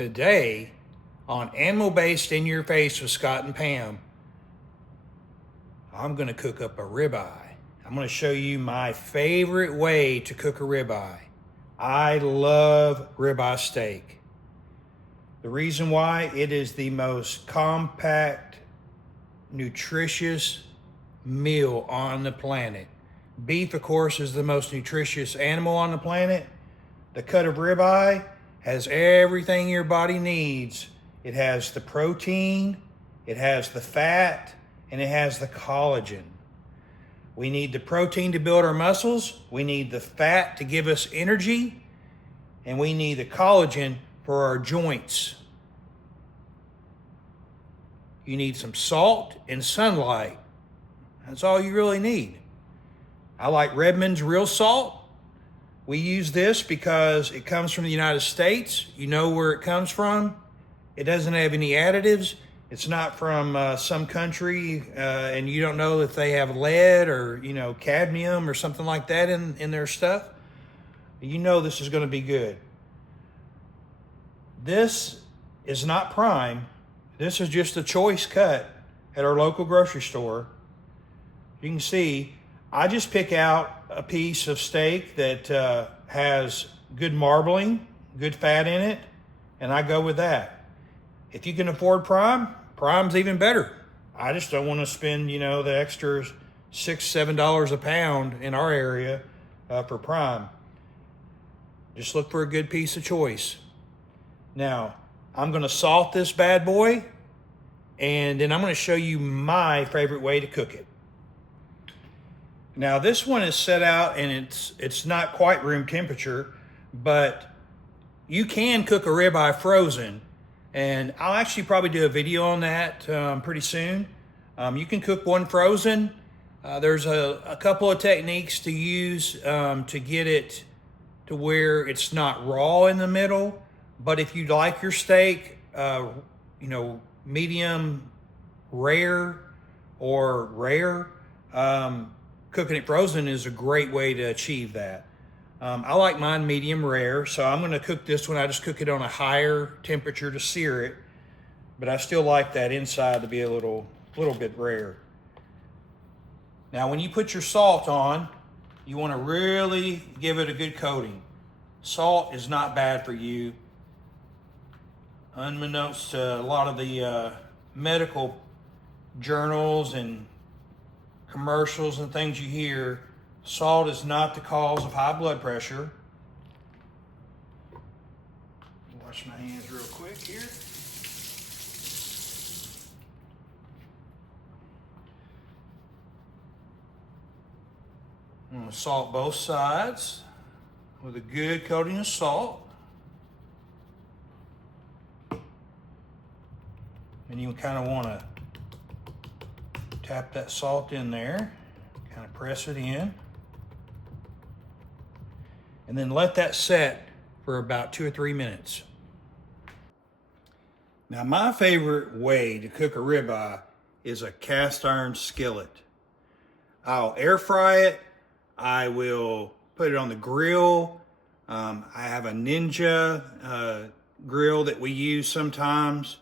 Today, on Animal Based in Your Face with Scott and Pam, I'm gonna cook up a ribeye. I'm gonna show you my favorite way to cook a ribeye. I love ribeye steak. The reason why, it is the most compact, nutritious meal on the planet. Beef, of course, is the most nutritious animal on the planet. The cut of ribeye has everything your body needs. It has the protein, it has the fat, and it has the collagen. We need the protein to build our muscles, we need the fat to give us energy, and we need the collagen for our joints. You need some salt and sunlight. That's all you really need. I like Redmond's real salt. We use this because it comes from the United States. You know where it comes from. It doesn't have any additives. It's not from some country, and you don't know if they have lead or cadmium or something like that in their stuff. You know this is going to be good. This is not prime. This is just a choice cut at our local grocery store. You can see I just pick out a piece of steak that has good marbling, good fat in it, and I go with that. If you can afford prime, prime's even better. I just don't want to spend, the extra $6, $7 a pound in our area for prime. Just look for a good piece of choice. Now, I'm going to salt this bad boy, and then I'm going to show you my favorite way to cook it. Now this one is set out and it's not quite room temperature, but you can cook a ribeye frozen, and I'll actually probably do a video on that pretty soon. You can cook one frozen. There's a couple of techniques to use to get it to where it's not raw in the middle, but if you like your steak, medium rare or rare, cooking it frozen is a great way to achieve that. I like mine medium rare, so I'm going to cook this one. I just cook it on a higher temperature to sear it, but I still like that inside to be a little bit rare. Now, when you put your salt on, you want to really give it a good coating. Salt is not bad for you. Unbeknownst to a lot of the medical journals and commercials and things you hear, salt is not the cause of high blood pressure. Wash my hands real quick here. I'm going to salt both sides with a good coating of salt. And you kind of want to tap that salt in there, kind of press it in, and then let that set for about 2 or 3 minutes. Now, my favorite way to cook a ribeye is a cast iron skillet. I'll air fry it. I will put it on the grill. I have a Ninja grill that we use sometimes.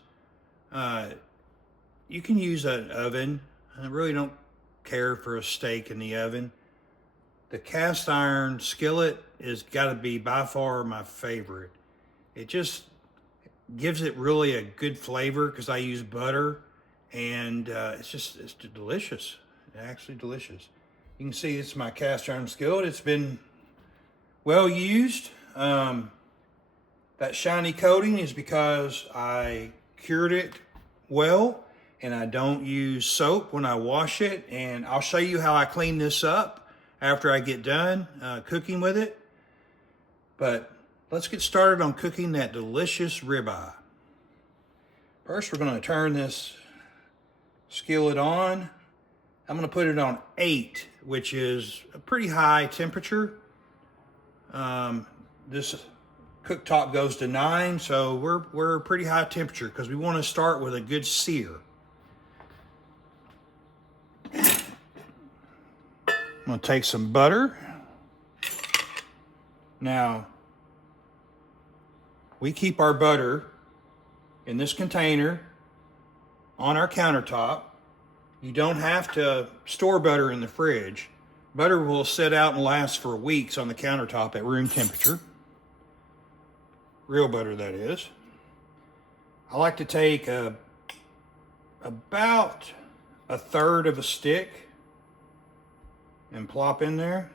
You can use an oven. I really don't care for a steak in the oven. The cast iron skillet has got to be by far my favorite. It just gives it really a good flavor because I use butter, and it's delicious. Actually delicious. You can see it's my cast iron skillet. It's been well used. That shiny coating is because I cured it well, and I don't use soap when I wash it. And I'll show you how I clean this up after I get done cooking with it. But let's get started on cooking that delicious ribeye. First, we're going to turn this skillet on. I'm going to put it on 8, which is a pretty high temperature. This cooktop goes to 9, so we're pretty high temperature because we want to start with a good sear. I'm going to take some butter. Now, we keep our butter in this container on our countertop. You don't have to store butter in the fridge. Butter will sit out and last for weeks on the countertop at room temperature. Real butter, that is. I like to take about a third of a stick and plop in there.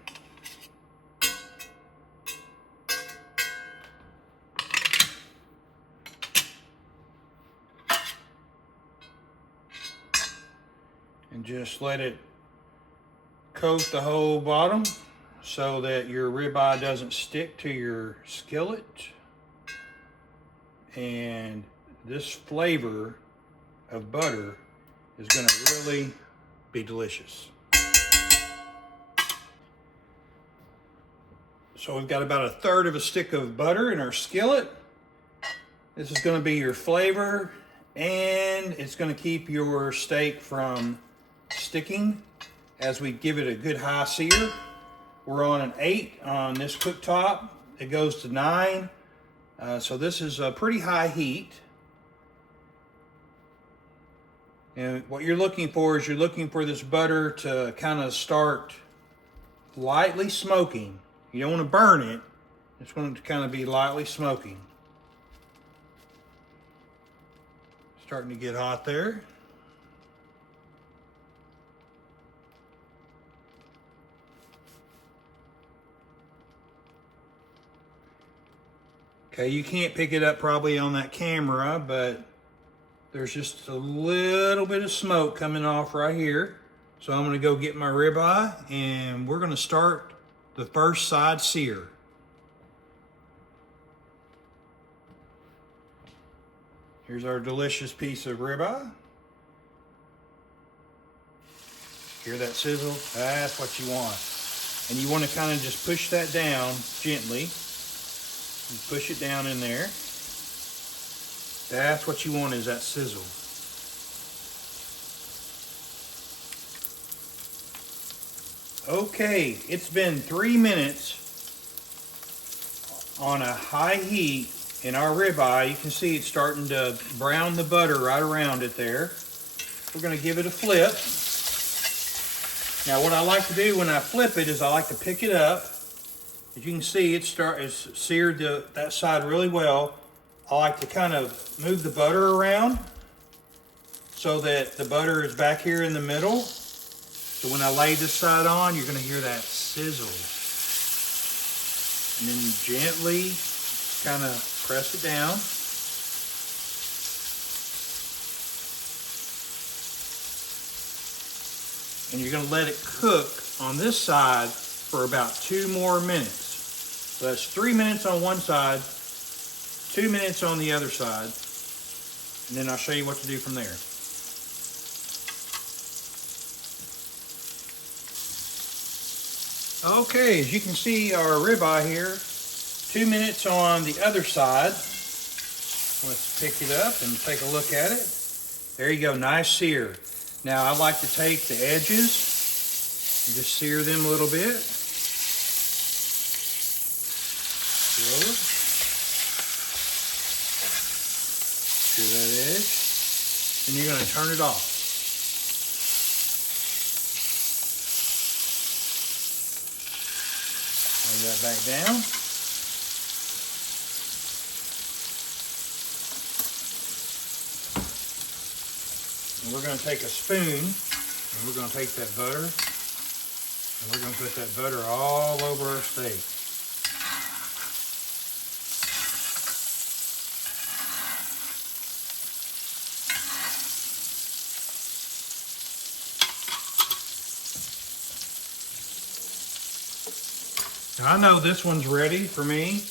And just let it coat the whole bottom so that your ribeye doesn't stick to your skillet. And this flavor of butter is going to really be delicious. So we've got about a third of a stick of butter in our skillet. This is going to be your flavor, and it's going to keep your steak from sticking as we give it a good high sear. We're on an 8 on this cooktop. It goes to 9. So this is a pretty high heat. And what you're looking for is you're looking for this butter to kind of start lightly smoking. You don't want to burn it. It's going to kind of be lightly smoking. Starting to get hot there. Okay, you can't pick it up probably on that camera, but there's just a little bit of smoke coming off right here. So I'm gonna go get my ribeye and we're gonna start the first side sear. Here's our delicious piece of ribeye. Hear that sizzle? That's what you want. And you want to kind of just push that down gently. You push it down in there. That's what you want, is that sizzle. Okay, it's been 3 minutes on a high heat in our ribeye. You can see it's starting to brown the butter right around it there. We're going to give it a flip. Now what I like to do when I flip it is I like to pick it up. As you can see, it's seared that side really well. I like to kind of move the butter around so that the butter is back here in the middle. So when I lay this side on, you're going to hear that sizzle. And then gently kind of press it down. And you're going to let it cook on this side for about 2 more minutes. So that's 3 minutes on one side, 2 minutes on the other side, and then I'll show you what to do from there. Okay, as you can see our ribeye here, 2 minutes on the other side. Let's pick it up and take a look at it. There you go, nice sear. Now I like to take the edges and just sear them a little bit. Sear that edge, and you're going to turn it off. Lay that back down. And we're going to take a spoon, and we're going to take that butter, and we're going to put that butter all over our steak. Now I know this one's ready for me,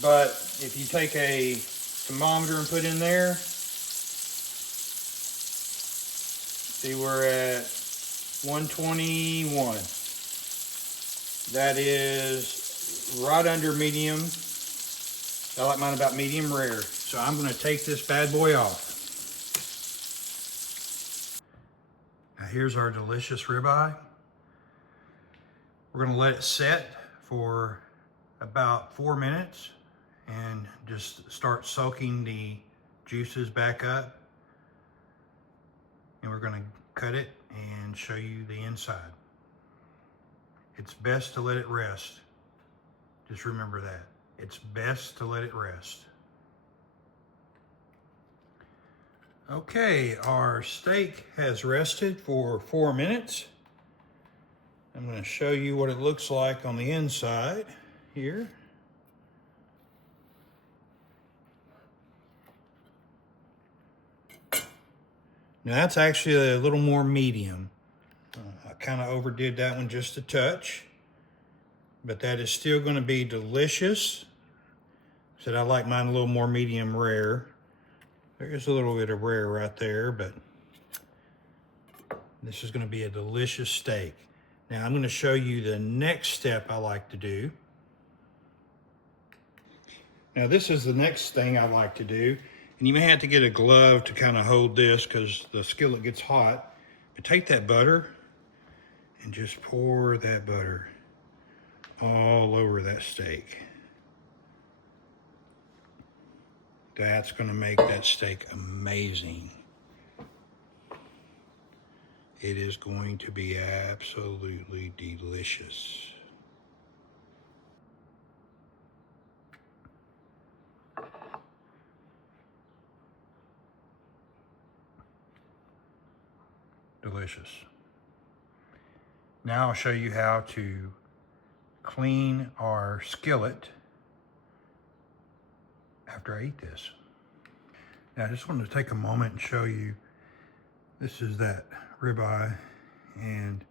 but if you take a thermometer and put in there, see, we're at 121. That is right under medium. I like mine about medium rare. So I'm going to take this bad boy off. Now here's our delicious ribeye. We're going to let it set for about 4 minutes and just start soaking the juices back up. And we're gonna cut it and show you the inside. It's best to let it rest. Just remember that. It's best to let it rest. Okay, our steak has rested for 4 minutes. I'm going to show you what it looks like on the inside here. Now that's actually a little more medium. I kind of overdid that one just a touch, but that is still going to be delicious. Said I like mine a little more medium rare. There's a little bit of rare right there, but this is going to be a delicious steak. Now I'm going to show you the next step I like to do. Now this is the next thing I like to do, and you may have to get a glove to kind of hold this because the skillet gets hot. But take that butter and just pour that butter all over that steak. That's going to make that steak amazing. It is going to be absolutely delicious. Delicious. Now I'll show you how to clean our skillet after I eat this. Now I just wanted to take a moment and show you, this is that ribeye, and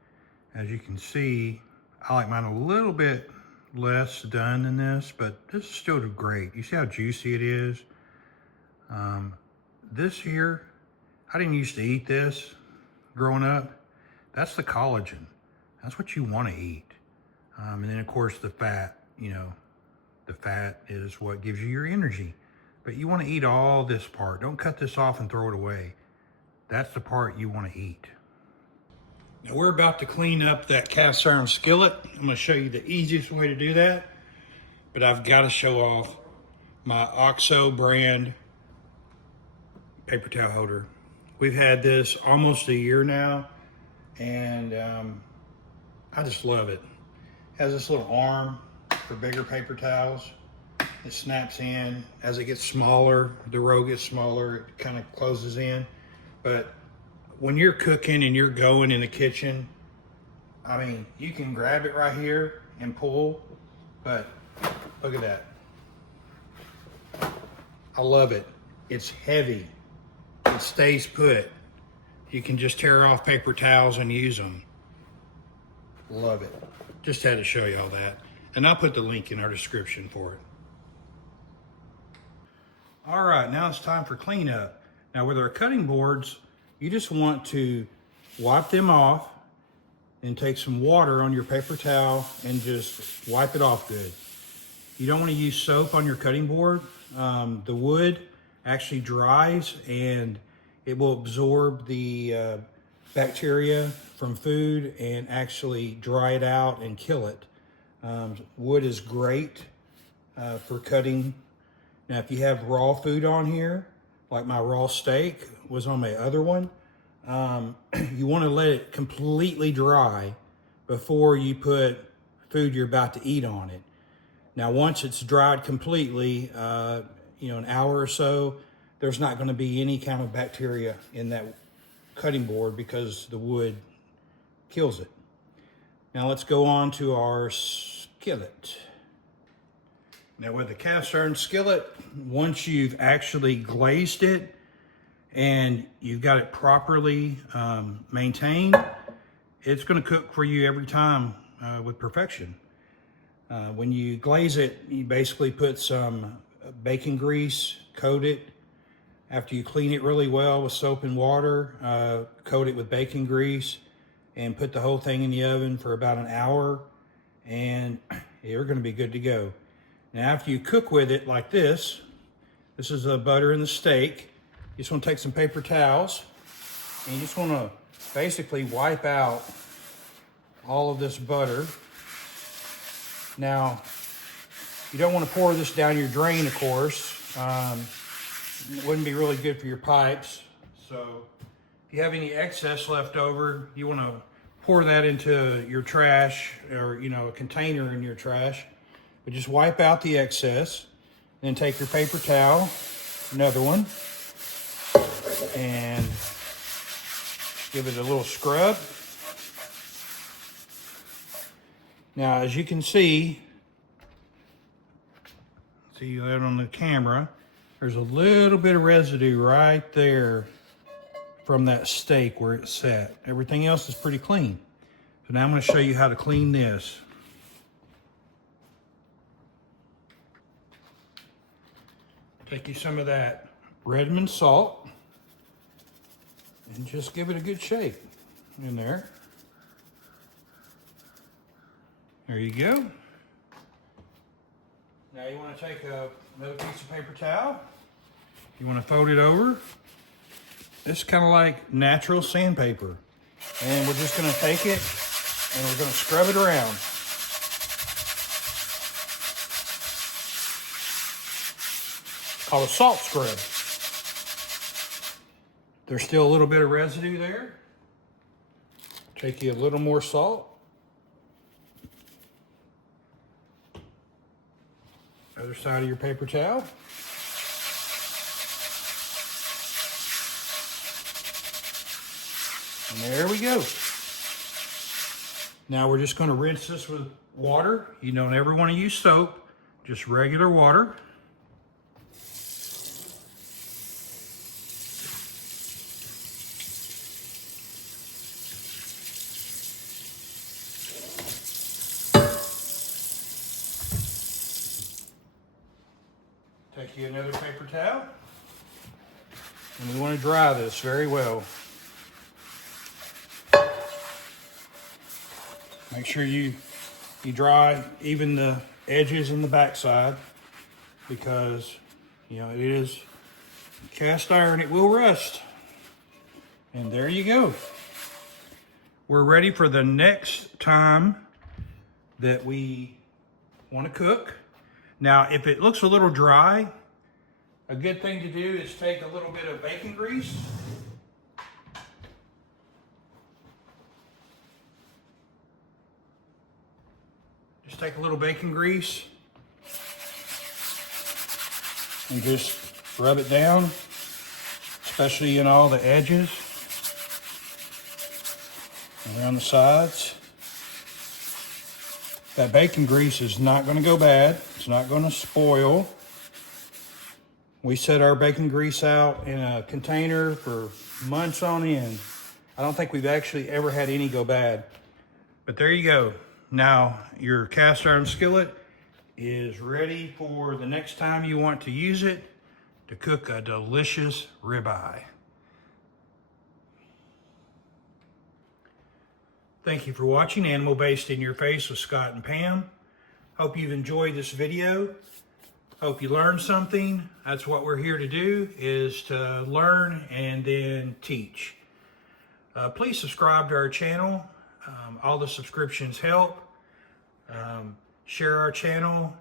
as you can see, I like mine a little bit less done than this, but this is still great. You see how juicy it is? This here, I didn't used to eat this growing up. That's the collagen. That's what you want to eat. And then of course the fat, you know, the fat is what gives you your energy. But you want to eat all this part. Don't cut this off and throw it away. That's the part you want to eat. Now we're about to clean up that cast iron skillet. I'm going to show you the easiest way to do that. But I've got to show off my OXO brand paper towel holder. We've had this almost a year now, and I just love it. It has this little arm for bigger paper towels. It snaps in. As it gets smaller, the row gets smaller, it kind of closes in. But when you're cooking and you're going in the kitchen, I mean, you can grab it right here and pull, but look at that. I love it. It's heavy. It stays put. You can just tear off paper towels and use them. Love it. Just had to show you all that. And I'll put the link in our description for it. All right, now it's time for cleanup. Now with our cutting boards, you just want to wipe them off and take some water on your paper towel and just wipe it off good. You don't want to use soap on your cutting board. The wood actually dries and it will absorb the bacteria from food and actually dry it out and kill it. Wood is great for cutting. Now if you have raw food on here, like my raw steak was on my other one, you want to let it completely dry before you put food you're about to eat on it. Now once it's dried completely, you know, an hour or so, there's not going to be any kind of bacteria in that cutting board because the wood kills it. Now let's go on to our skillet. Now with the cast iron skillet, once you've actually glazed it and you've got it properly maintained, it's going to cook for you every time with perfection. When you glaze it, you basically put some bacon grease, coat it. After you clean it really well with soap and water, coat it with bacon grease and put the whole thing in the oven for about an hour, and you're going to be good to go. Now after you cook with it like this is the butter and the steak. You just want to take some paper towels and you just want to basically wipe out all of this butter. Now, you don't want to pour this down your drain, of course. It wouldn't be really good for your pipes. So if you have any excess left over, you want to pour that into your trash, or a container in your trash. But just wipe out the excess. Then take your paper towel, another one, and give it a little scrub. Now, as you can see that on the camera, there's a little bit of residue right there from that steak where it's set. Everything else is pretty clean. So now I'm going to show you how to clean this. Take you some of that Redmond salt and just give it a good shake in there. There you go. Now you want to take another piece of paper towel. You want to fold it over. This is kind of like natural sandpaper. And we're just going to take it and we're going to scrub it around. It's called a salt scrub. There's still a little bit of residue there. Take you a little more salt. Other side of your paper towel. And there we go. Now we're just going to rinse this with water. You don't ever want to use soap, just regular water. Take you another paper towel, and we want to dry this very well. Make sure you dry even the edges and the backside, because it is cast iron, it will rust. And there you go. We're ready for the next time that we want to cook. Now, if it looks a little dry, a good thing to do is take a little bit of bacon grease. Just take a little bacon grease and just rub it down, especially in all the edges and around the sides. That bacon grease is not going to go bad. It's not going to spoil. We set our bacon grease out in a container for months on end. I don't think we've actually ever had any go bad. But there you go. Now your cast iron skillet is ready for the next time you want to use it to cook a delicious ribeye. Thank you for watching Animal Based in Your Face with Scott and Pam. Hope you've enjoyed this video. Hope you learned something. That's what we're here to do, is to learn and then teach. Please subscribe to our channel. All the subscriptions help. Share our channel.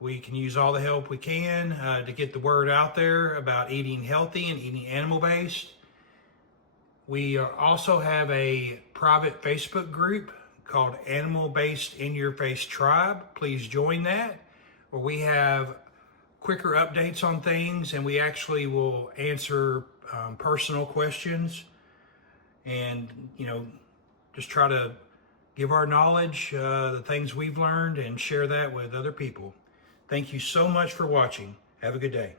We can use all the help we can to get the word out there about eating healthy and eating animal-based. We also have a private Facebook group called Animal Based in Your Face Tribe. Please join that, where we have quicker updates on things, and we actually will answer personal questions and, just try to give our knowledge, the things we've learned, and share that with other people. Thank you so much for watching. Have a good day.